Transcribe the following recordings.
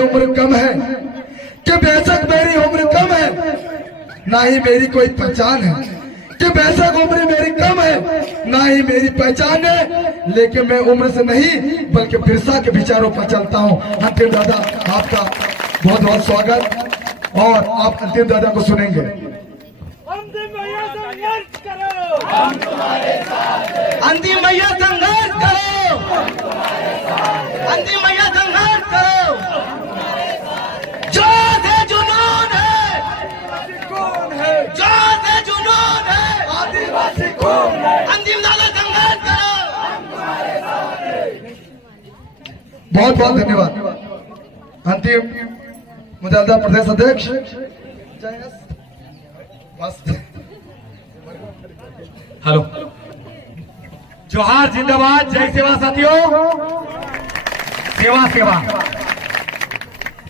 उम्र कम है कि बेशक मेरी उम्र कम है, ना ही मेरी कोई पहचान है कि बेशक उम्र मेरी कम है, ना ही मेरी पहचान है, लेकिन मैं उम्र से नहीं बल्कि बिरसा के विचारों पर चलता हूँ। अंतिम दादा आपका बहुत बहुत स्वागत और आप अंतिम दादा को सुनेंगे। अंतिम भैया संघर्ष करो, हम तुम्हारे साथ हैं। अंतिम भैया संघर्ष करो, हम तुम्हारे साथ हैं। अंतिम भैया संघर्ष करो। हम तुम्हारे साथ हैं। जोश है, जुनून है, कौन है? जोश है, जुनून है, आदिवासी कौन है? अंतिम दादा संघर्ष करो। हम तुम्हारे साथ हैं। बहुत बहुत धन्यवाद। अंतिम मुजल्दा प्रदेश अध्यक्ष मस्त। हेलो, जोहार, जिंदाबाद, जय सेवा साथियों, सेवा सेवा।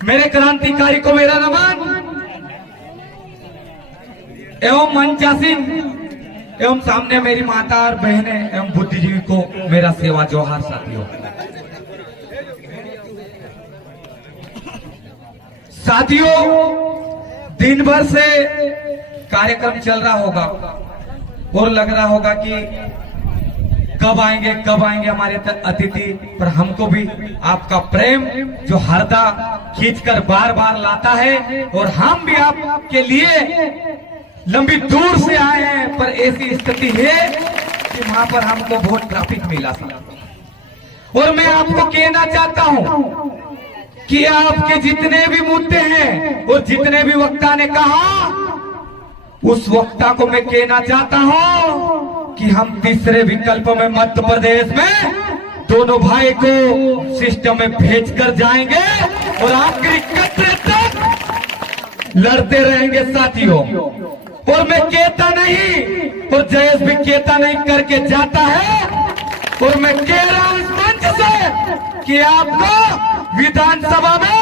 मेरे क्रांतिकारी को मेरा नमन एवं मंचासीन एवं सामने मेरी माता और बहनें एवं बुद्धिजीवी को मेरा सेवा जोहार साथियों। साथियों, दिन भर से कार्यक्रम चल रहा होगा और लग रहा होगा कि कब आएंगे हमारे अतिथि, पर हमको भी आपका प्रेम जो हरदा खींचकर बार बार लाता है और हम भी आपके लिए लंबी दूर से आए हैं, पर ऐसी स्थिति है कि वहां पर हमको बहुत ट्रैफिक मिला था। और मैं आपको कहना चाहता हूं कि आपके जितने भी मुद्दे हैं और जितने भी वक्ता ने कहा, उस वक्ता को मैं कहना चाहता हूं कि हम तीसरे विकल्प में मध्य प्रदेश में दोनों भाई को सिस्टम में भेजकर जाएंगे और आखिरी कतरे तक लड़ते रहेंगे साथियों। और मैं कहता नहीं और जयेश भी कहता नहीं करके जाता है, और मैं कह रहा हूं इस मंच से कि आपको विधानसभा में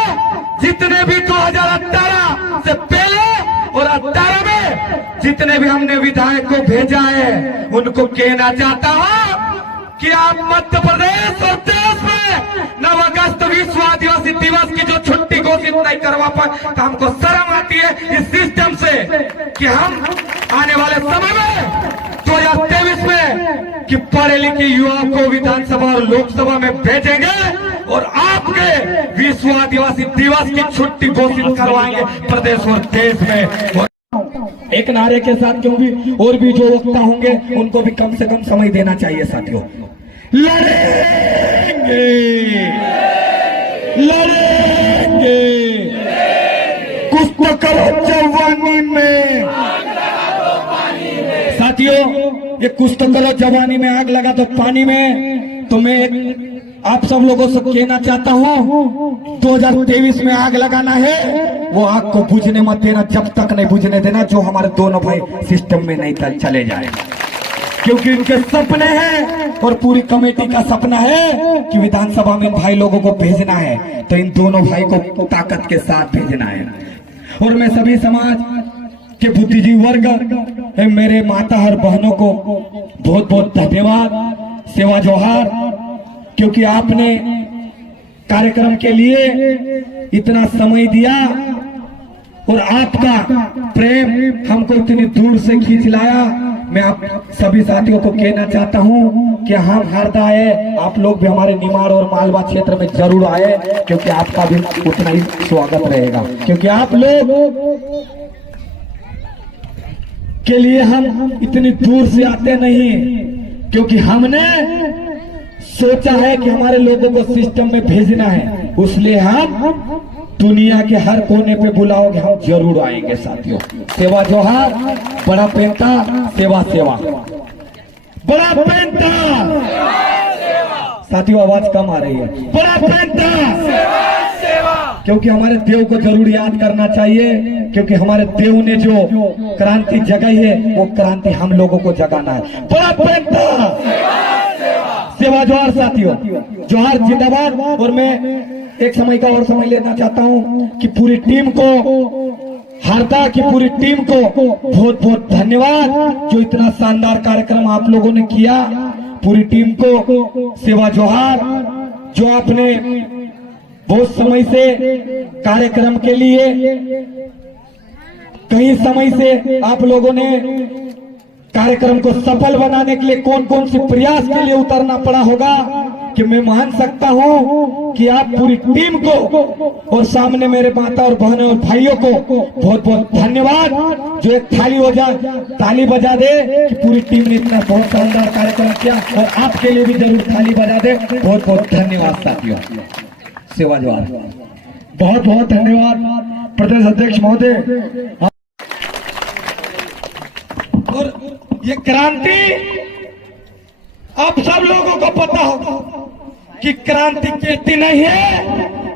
जितने भी 2018 से पहले और 18 में जितने भी हमने विधायक को भेजा है, उनको कहना चाहता हूं कि आप मध्य प्रदेश और देश में 9 अगस्त विश्व आदिवासी दिवस की जो छुट्टी घोषित नहीं करवा पाए, तो हमको शर्म आती है इस सिस्टम से कि हम आने वाले समय में 2023 में कि पढ़े लिखे युवाओं को विधानसभा और लोकसभा में भेजेंगे और आपके विश्व आदिवासी दिवस की छुट्टी घोषित करवाएंगे प्रदेश और देश में। एक नारे के साथ क्योंकि और भी जो वक्ता होंगे उनको भी कम से कम समय देना चाहिए साथियों। लड़ेंगे, लड़ेंगे, कुछ तो करो जवानी में साथियों। ये कुछ तो करो जवानी में, आग लगा तो पानी में। तो मैं आप सब लोगों से कहना चाहता हूँ 2023 में आग लगाना है, वो आग को बुझने मत देना, जब तक नहीं बुझने देना जो हमारे दोनों भाई सिस्टम में नहीं चले जाए, क्योंकि इनके सपने हैं और पूरी कमेटी का सपना है कि विधानसभा में भाई लोगों को भेजना है, तो इन दोनों भाई को ताकत के साथ भेजना है। और मैं सभी समाज के बुद्धिजीवी वर्ग मेरे माता और बहनों को बहुत बहुत धन्यवाद, सेवा जोहार, क्योंकि आपने कार्यक्रम के लिए इतना समय दिया और आपका प्रेम हमको इतनी दूर से खींच लाया। मैं आप सभी साथियों को कहना चाहता हूं कि हम हरदा आए, आप लोग भी हमारे निमाड़ और मालवा क्षेत्र में जरूर आए, क्योंकि आपका भी उतना ही स्वागत रहेगा, क्योंकि आप लोग के लिए हम इतनी दूर से आते नहीं, क्योंकि हमने सोचा है कि हमारे लोगों को सिस्टम में भेजना है, इसलिए हम दुनिया के हर कोने पे बुलाओगे हम जरूर आएंगे साथियों। सेवा जोहार, बड़ा पेंटा, सेवा सेवा, बड़ा पेंटा साथियों। आवाज कम आ रही है, बड़ा पेंटा, क्योंकि हमारे देव को जरूर याद करना चाहिए, क्योंकि हमारे देव ने जो क्रांति जगाई है वो क्रांति हम लोगों को जगाना है। बड़ा पेंटा, सेवा जोहार साथियों, जोहार, जिंदाबाद। और मैं एक समय का और समय लेना चाहता हूं कि पूरी टीम को, हरदा की पूरी टीम को बहुत बहुत धन्यवाद, जो इतना शानदार कार्यक्रम आप लोगों ने किया। पूरी टीम को सेवा जोहार, जो आपने बहुत समय से कार्यक्रम के लिए, कई समय से आप लोगों ने कार्यक्रम को सफल बनाने के लिए कौन कौन से प्रयास के लिए उतरना पड़ा होगा कि मैं मान सकता हूं कि आप पूरी टीम को और सामने मेरे माता और बहनों और भाइयों को बहुत बहुत धन्यवाद। जो एक ताली बजा दे कि पूरी टीम ने इतना बहुत शानदार कार्यक्रम किया, और आपके लिए भी जरूर ताली बजा दे। बहुत बहुत धन्यवाद साथियों, सेवा जवान, बहुत बहुत धन्यवाद प्रदेश अध्यक्ष महोदय। और ये क्रांति आप सब लोगों को पता होगा कि क्रांति कहती नहीं है,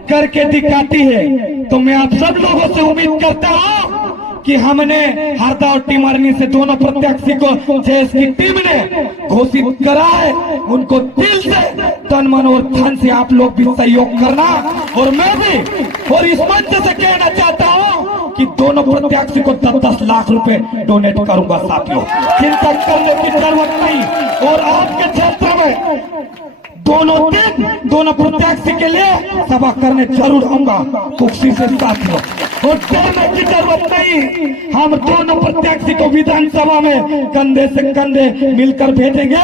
करके दिखाती है। तो मैं आप सब लोगों से उम्मीद करता हूं कि हमने हरदा और टिमरनी से दोनों प्रत्याशी को जेएस की टीम ने घोषित करा है, उनको दिल से तन मन और धन से आप लोग भी सहयोग करना। और मैं भी और इस मंच से कहना चाहता हूं कि दोनों प्रत्याशी को 10-10 लाख रुपए डोनेट करूंगा साथियों, चिंता करने की जरूरत नहीं। और आपके क्षेत्र में दोनों प्रत्याशी के लिए सभा करने जरूर आऊंगा खुशी से साथियों, और डरने की जरूरत नहीं। हम दोनों प्रत्याशी को विधानसभा में कंधे से कंधे मिलकर भेजेंगे।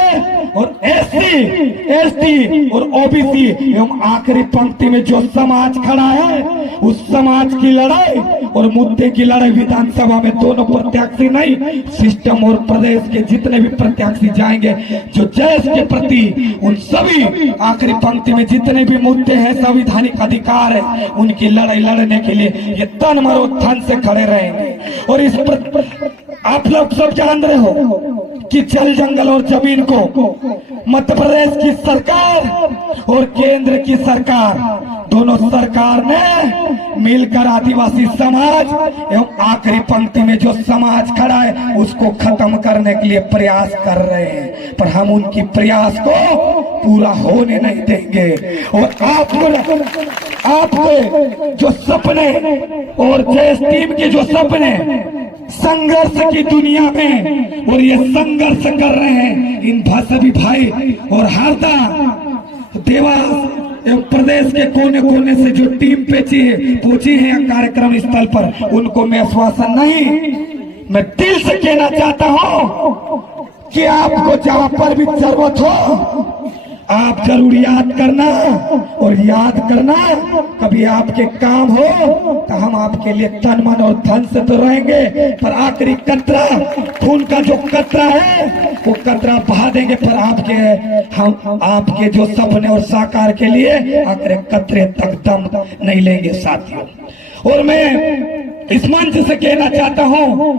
और एसटी और ओबीसी एवं आखिरी पंक्ति में जो समाज खड़ा है, उस समाज की लड़ाई और मुद्दे की लड़ाई विधानसभा में दोनों प्रत्याशी नहीं, सिस्टम और प्रदेश के जितने भी प्रत्याशी जाएंगे जो देश के प्रति उन सभी आखिरी पंक्ति में जितने भी मुद्दे हैं, संवैधानिक अधिकार है, उनकी लड़ाई लड़ने के लिए ये तन मरो धन से खड़े रहेंगे। और इस आप लोग सब जान रहे हो कि जल जंगल और जमीन को मध्य प्रदेश की सरकार और केंद्र की सरकार, दोनों सरकार ने मिलकर आदिवासी समाज एवं आखिरी पंक्ति में जो समाज खड़ा है उसको खत्म करने के लिए प्रयास कर रहे हैं, पर हम उनकी प्रयास को पूरा होने नहीं देंगे। और आपके जो सपने और जेएस टीम के जो सपने संघर्ष की दुनिया में, और ये संघर्ष कर रहे हैं इन सभी भाई और हरदा देवास एवं प्रदेश के कोने कोने से जो टीम पहुंची है कार्यक्रम स्थल पर, उनको मैं आश्वासन नहीं, मैं दिल से कहना चाहता हूं कि आपको जहां पर भी जरूरत हो आप जरूर याद करना, और याद करना कभी आपके काम हो तो हम आपके लिए तन मन और धन से तो रहेंगे, पर आखिरी कतरा खून का जो कतरा है वो कतरा बहा देंगे, पर हम आपके जो सपने और साकार के लिए आखिरी कतरे तक दम नहीं लेंगे साथियों। और मैं इस मंच से कहना चाहता हूं,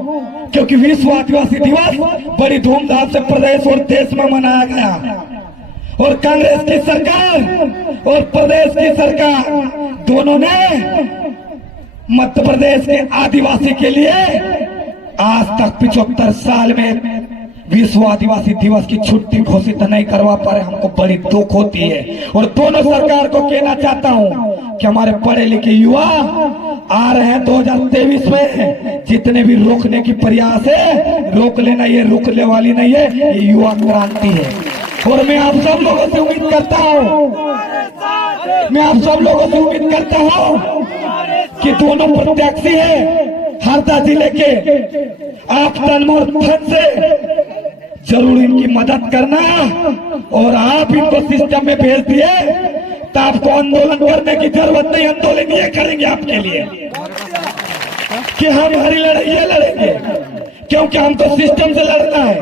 क्योंकि विश्व आदिवासी दिवस बड़ी धूमधाम से प्रदेश और देश में मनाया गया, और कांग्रेस की सरकार और प्रदेश की सरकार दोनों ने मध्य प्रदेश के आदिवासी के लिए आज तक 75 साल में विश्व आदिवासी दिवस की छुट्टी घोषित नहीं करवा पा रहे, हमको बड़ी दुख होती है। और दोनों सरकार को कहना चाहता हूं कि हमारे पढ़े लिखे युवा आ रहे हैं 2023 में, जितने भी रोकने की प्रयास है रोक लेना, ये रुकने वाली नहीं है, ये युवा क्रांति है। और मैं आप सब लोगों से उम्मीद करता हूं कि दोनों प्रत्याशी हैं हरदा जिले के, आप तन और धन से जरूर इनकी मदद करना, और आप इनको सिस्टम में भेज दिए तो आपको आंदोलन करने की जरूरत नहीं, आंदोलन ये करेंगे आपके लिए कि हम हमारी लड़ाई ये लड़ेंगे, क्योंकि हमको सिस्टम से लड़ना है,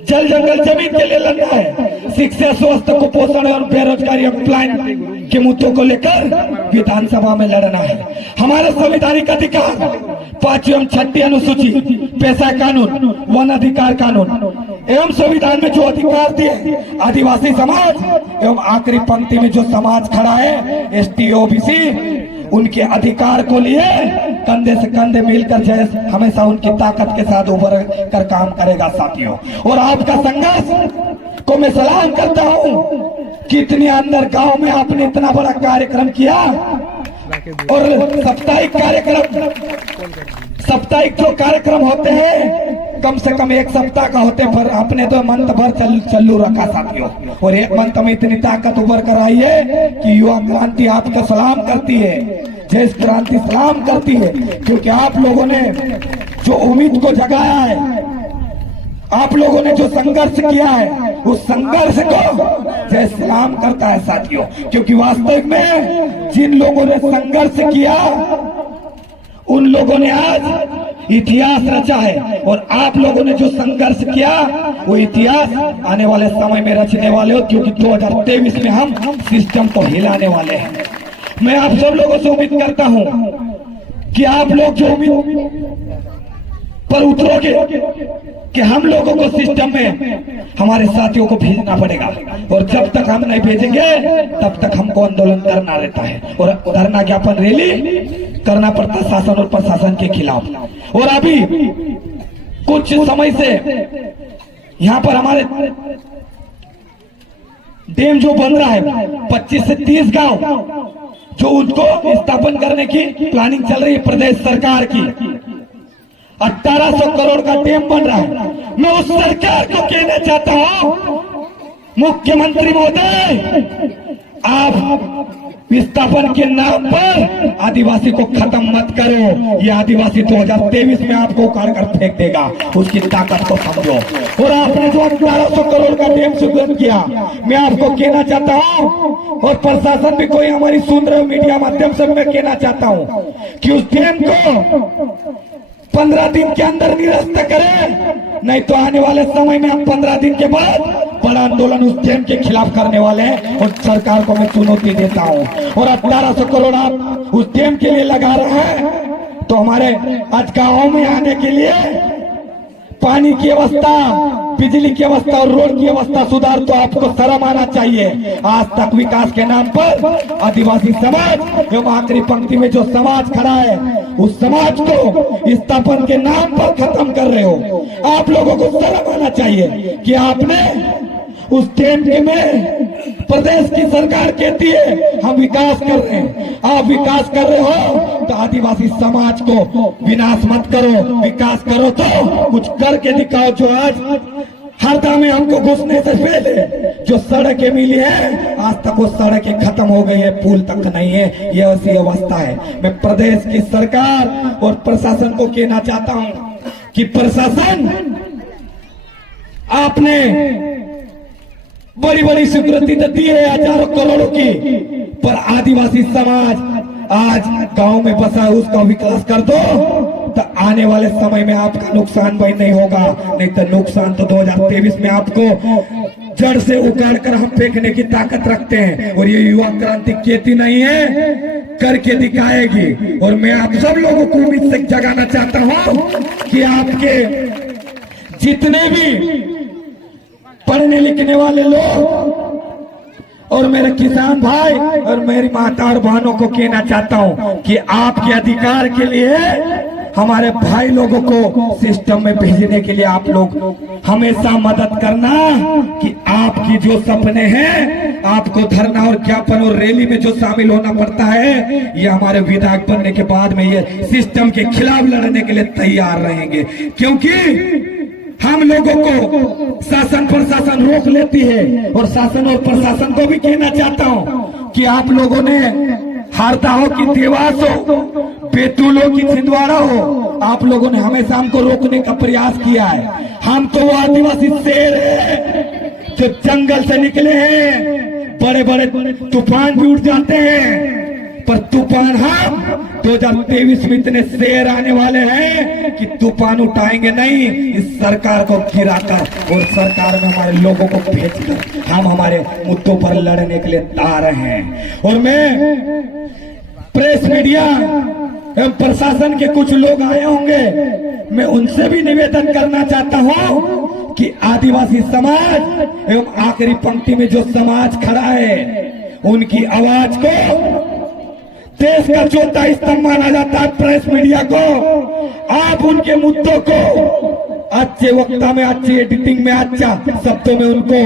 जल जंगल जमीन के लिए लड़ना है, शिक्षा स्वास्थ्य कुपोषण और बेरोजगारी एम्प्लॉयमेंट के मुद्दों को लेकर विधानसभा में लड़ना है। हमारे संवैधानिक अधिकार 5वीं एवं 6ठी अनुसूची, पेशा कानून, वन अधिकार कानून एवं संविधान में जो अधिकार दिए आदिवासी समाज एवं आखिरी पंक्ति में जो समाज खड़ा है एसटी ओबीसी, उनके अधिकार को लिए कंधे से कंधे मिलकर जैसे हमेशा उनकी ताकत के साथ उभर कर काम करेगा साथियों। और आपका संघर्ष को मैं सलाम करता हूं कि इतने अंदर गांव में आपने इतना बड़ा कार्यक्रम किया, और साप्ताहिक जो कार्यक्रम होते हैं कम से कम एक सप्ताह का होते, पर अपने तो मंथ भर चल्लू रखा साथियों। और एक मंथ में इतनी ताकत उभर कर आई है कि युवा क्रांति आपका सलाम करती है, जय क्रांति सलाम करती है, क्योंकि आप लोगों ने जो उम्मीद को जगाया है, आप लोगों ने जो संघर्ष किया है, उस संघर्ष को जय सलाम करता है साथियों। क्योंकि वास्तविक में जिन लोगों ने संघर्ष किया उन लोगों ने आज इतिहास रचा है, और आप लोगों ने जो संघर्ष किया वो इतिहास आने वाले समय में रचने वाले हो, क्योंकि 2023 में हम सिस्टम को हिलाने वाले हैं। मैं आप सब लोगों से उम्मीद करता हूं कि आप लोग जो उम्मीद पर उतरोगे कि हम लोगों को सिस्टम में हमारे साथियों को भेजना पड़ेगा, और जब तक हम नहीं भेजेंगे तब तक हमको आंदोलन करना रहता है, और धरना ज्ञापन रैली करना पड़ता शासन और प्रशासन के खिलाफ। और अभी कुछ समय से यहाँ पर हमारे डैम जो बन रहा है 25 से 30 गांव जो उनको स्थापन करने की प्लानिंग चल रही है प्रदेश सरकार की, 1800 करोड़ का डैम बन रहा है। मैं उस सरकार को कहना चाहता हूं, मुख्यमंत्री महोदय, आप विस्थापन के नाम पर आदिवासी को खत्म मत करो। ये आदिवासी 2023 में आपको उखाड़ कर फेंक देगा, उसकी ताकत को समझो। और आपने जो 1800 करोड़ का डैम स्वीकृत किया, मैं आपको कहना चाहता हूं, और प्रशासन भी कोई हमारी सुन रहे मीडिया माध्यम से मैं कहना चाहता हूं कि उस डैम को 15 दिन के अंदर निरस्त करें, नहीं तो आने वाले समय में हम 15 दिन के बाद बड़ा आंदोलन उस डैम के खिलाफ करने वाले हैं। और सरकार को मैं चुनौती देता हूं। और 1800 करोड़ आप उस डैम के लिए लगा रहे हैं, तो हमारे आज गांवों में आने के लिए पानी की व्यवस्था, बिजली की व्यवस्था और रोड की व्यवस्था सुधार, तो आपको शर्म आना चाहिए। आज तक विकास के नाम पर आदिवासी समाज एवं आखिरी पंक्ति में जो समाज खड़ा है, उस समाज को स्थापन के नाम पर खत्म कर रहे हो। आप लोगों को शर्म आना चाहिए कि आपने उस डैम में प्रदेश की सरकार कहती है हम विकास कर रहे हैं, आप विकास कर रहे हो तो आदिवासी समाज को विनाश मत करो, विकास करो तो कुछ करके दिखाओ। जो आज हरदा में हमको घुसने से पहले जो सड़कें मिली है, आज तक वो सड़कें खत्म हो गई है, पुल तक नहीं है, ये ऐसी अवस्था है। मैं प्रदेश की सरकार और प्रशासन को कहना चाहता हूं कि प्रशासन, आपने बड़ी बड़ी स्वीकृति तो दी है हजारों करोड़ों की, पर आदिवासी समाज आज गांव में बसा है, उसका विकास कर दो, तो आने वाले समय में आपका नुकसान भाई नहीं होगा। नहीं तो नुकसान तो 2023 में आपको जड़ से उखाड़ कर हम फेंकने की ताकत रखते हैं। और ये युवा क्रांति कहती नहीं है, करके दिखाएगी। और मैं आप सब लोगों को उम्मीद से जगाना चाहता हूं कि आपके जितने भी पढ़ने लिखने वाले लोग और मेरे किसान भाई और मेरी माता और बहनों को कहना चाहता हूं कि आपके अधिकार के लिए हमारे भाई लोगों को सिस्टम में भेजने के लिए आप लोग हमेशा मदद करना। कि आपकी जो सपने हैं, आपको धरना और ज्ञापन और रैली में जो शामिल होना पड़ता है, ये हमारे विधायक बनने के बाद में ये सिस्टम के खिलाफ लड़ने के लिए तैयार रहेंगे। क्योंकि हम लोगों को शासन प्रशासन रोक लेती है। और शासन और प्रशासन को भी कहना चाहता हूं कि आप लोगों ने हारता हो कि देवास हो, बैतूल हो कि छिंदवाड़ा हो, आप लोगों ने हमेशा हमको रोकने का प्रयास किया है। हम तो वो आदिवासी शेर है जो जंगल से निकले हैं। बड़े बड़े तूफान भी उठ जाते हैं, पर तूफान हम 2023 में इतने शेर आने वाले हैं कि तूफान उठाएंगे नहीं। इस सरकार को गिराकर और सरकार में हमारे लोगों को भेजकर हम हमारे मुद्दों पर लड़ने के लिए तैयार हैं। और मैं प्रेस मीडिया एवं प्रशासन के कुछ लोग आए होंगे, मैं उनसे भी निवेदन करना चाहता हूं कि आदिवासी समाज एवं आखिरी पंक्ति में जो समाज खड़ा है, उनकी आवाज को देश का चौथा स्तंभ माना जाता है प्रेस मीडिया को। आप उनके मुद्दों को अच्छे वक्ता में, अच्छी एडिटिंग में, अच्छा शब्दों में उनको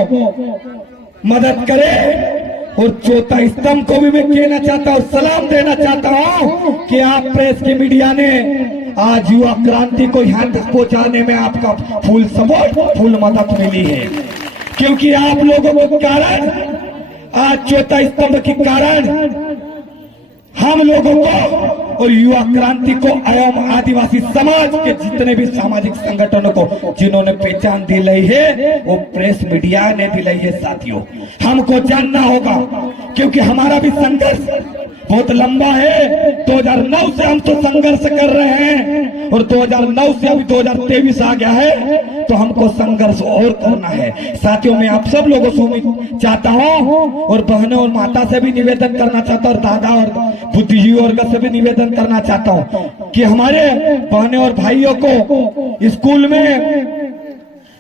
मदद करें। और चौथा स्तंभ को भी मैं कहना चाहता हूँ, सलाम देना चाहता हूँ कि आप प्रेस की मीडिया ने आज युवा क्रांति को यहाँ तक पहुंचाने में आपका फुल सपोर्ट, फुल मदद मिली है, क्योंकि आप लोगों के कारण आज चौथा स्तंभ के कारण हम लोगों को और युवा क्रांति को एवं आदिवासी समाज के जितने भी सामाजिक संगठनों को जिन्होंने पहचान दिलाई है वो प्रेस मीडिया ने दिलाई है। साथियों, हमको जानना होगा, क्योंकि हमारा भी संघर्ष बहुत लंबा है। 2009 से हम तो संघर्ष कर रहे हैं और 2009 से अभी 2023 आ गया है, तो हमको संघर्ष और करना है। साथियों, मैं आप सब लोगों से चाहता हूं और बहनों और माता से भी निवेदन करना चाहता हूं और दादा और बुद्धिजीवी वर्ग से भी निवेदन करना चाहता हूं कि हमारे बहनों और भाइयों को स्कूल में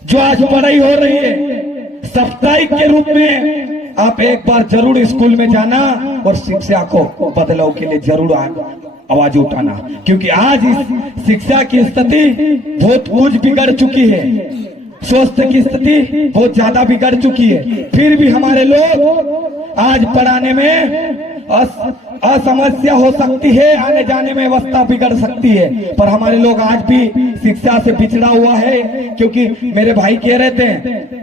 जो आज पढ़ाई हो रही है साप्ताहिक के रूप में आप एक बार जरूर स्कूल में जाना और शिक्षा को बदलाव के लिए जरूर आवाज उठाना, क्योंकि आज इस शिक्षा की स्थिति बहुत कुछ बिगड़ चुकी है। स्वास्थ्य की स्थिति बहुत ज्यादा बिगड़ चुकी है, फिर भी हमारे लोग आज पढ़ाने में असमस्या हो सकती है, आने जाने में अवस्था बिगड़ सकती है, पर हमारे लोग आज भी शिक्षा से पिछड़ा हुआ है। क्योंकि मेरे भाई कह रहे थे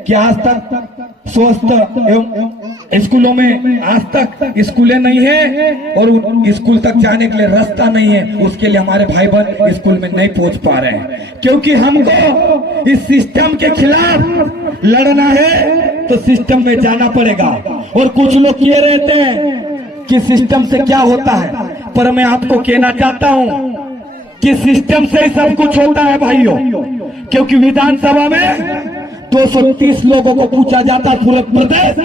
कि आज तक स्वस्थ एवं स्कूलों में आज तक स्कूलें नहीं है और स्कूल तक जाने के लिए रास्ता नहीं है, उसके लिए हमारे भाई बहन स्कूल में नहीं पहुंच पा रहे हैं। क्योंकि हमको इस सिस्टम के खिलाफ लड़ना है तो सिस्टम में जाना पड़ेगा। और कुछ लोग कह रहे थे कि सिस्टम से क्या होता है, पर मैं आपको कहना चाहता हूं कि सिस्टम से ही सब कुछ होता है भाइयों। क्योंकि विधानसभा में 230 लोगों को पूछा जाता है पूरे प्रदेश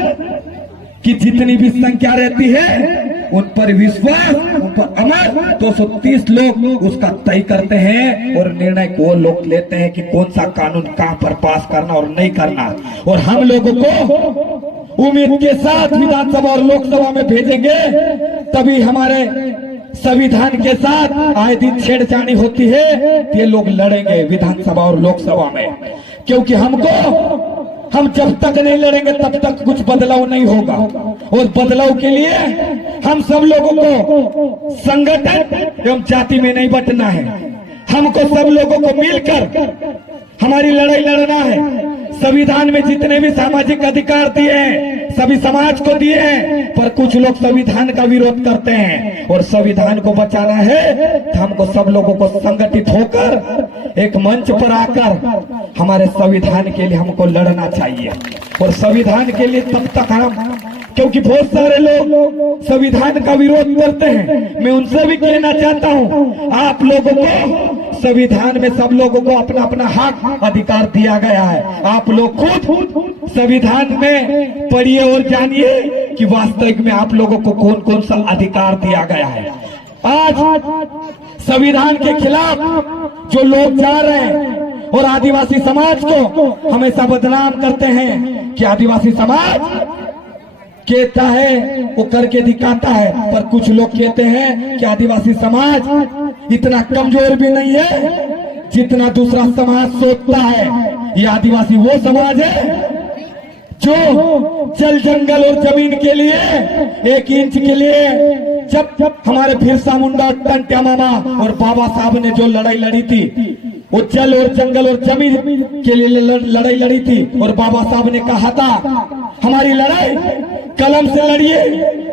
कि जितनी भी संख्या रहती है उन पर विश्वास, उन पर अमर 230 लोग उसका तय करते हैं और निर्णय को लोग लेते हैं कि कौन सा कानून कहां पर पास करना और नहीं करना। और हम लोगों को उम्मीद के साथ विधानसभा और लोकसभा में भेजेंगे, तभी हमारे संविधान के साथ आए दिन छेड़छाड़ी होती है, ये लोग लड़ेंगे विधानसभा और लोकसभा में। क्योंकि हम जब तक नहीं लड़ेंगे तब तक कुछ बदलाव नहीं होगा। और बदलाव के लिए हम सब लोगों को संगठन एवं जाति में नहीं बंटना है, हमको सब लोगों को मिलकर हमारी लड़ाई लड़ना है। संविधान में जितने भी सामाजिक अधिकार दिए हैं सभी समाज को दिए हैं, पर कुछ लोग संविधान का विरोध करते हैं। और संविधान को बचाना है तो हमको सब लोगों को संगठित होकर एक मंच पर आकर हमारे संविधान के लिए हमको लड़ना चाहिए। और संविधान के लिए तब तक हम, क्योंकि बहुत सारे लोग संविधान का विरोध करते हैं, मैं उनसे भी कहना चाहता हूं आप लोगों को संविधान में सब लोगों को अपना अपना हक अधिकार दिया गया है। आप लोग खुद संविधान में पढ़िए और जानिए कि वास्तविक में आप लोगों को कौन कौन सा अधिकार दिया गया है। आज संविधान के खिलाफ जो लोग जा रहे हैं और आदिवासी समाज को हमेशा बदनाम करते हैं कि आदिवासी समाज कहता है वो करके दिखाता है, पर कुछ लोग कहते हैं कि आदिवासी समाज इतना कमजोर भी नहीं है जितना दूसरा समाज सोचता है। ये आदिवासी वो समाज है जो जल जंगल और जमीन के लिए 1 इंच के लिए जब हमारे बिरसा मुंडा, टंट्या मामा और बाबा साहब ने जो लड़ाई लड़ी थी, वो जल और जंगल और जमीन के लिए लड़ाई लड़ी थी। और बाबा साहब ने कहा था हमारी लड़ाई कलम से लड़िए,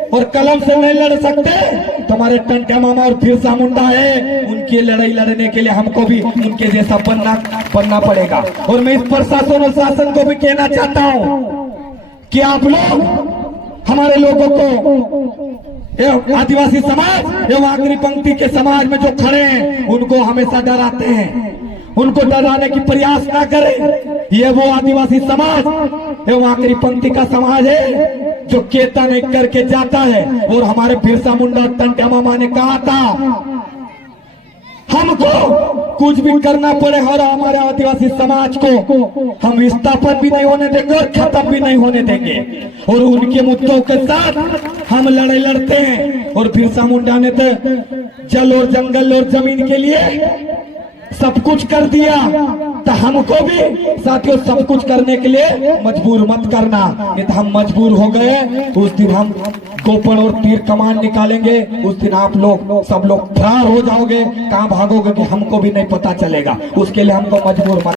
और कलम से नहीं लड़ सकते तो हमारे टंट्या मामा और बिरसा मुंडा है, उनकी लड़ाई लड़ने के लिए हमको भी उनके जैसा बनना पड़ेगा। और मैं इस प्रशासन और शासन को भी कहना चाहता हूँ कि आप लोग हमारे लोगों को आदिवासी समाज एवं आखिरी पंक्ति के समाज में जो खड़े हैं उनको हमेशा डराते हैं, उनको डराने की प्रयास ना करें। ये वो आदिवासी समाज एवं आखिरी पंक्ति का समाज है जो कहता नहीं करके जाता है। और हमारे बिरसा मुंडा, टंट्या मामा ने कहा था हमको कुछ भी करना पड़े और हमारे आदिवासी समाज को हम विस्थापन भी नहीं होने देंगे और खत्म भी नहीं होने देंगे। और उनके मुद्दों के साथ हम लड़ाई लड़ते हैं। और बिरसा मुंडा ने तो जल और जंगल और जमीन के लिए सब कुछ कर दिया, तो हमको भी साथियों सब कुछ करने के लिए मजबूर मत करना, नहीं तो हम मजबूर हो गए उस दिन हम गोपन और तीर कमान निकालेंगे, उस दिन आप लोग सब लोग फरार हो जाओगे, कहां भागोगे कि हमको भी नहीं पता चलेगा। उसके लिए हमको मजबूर मत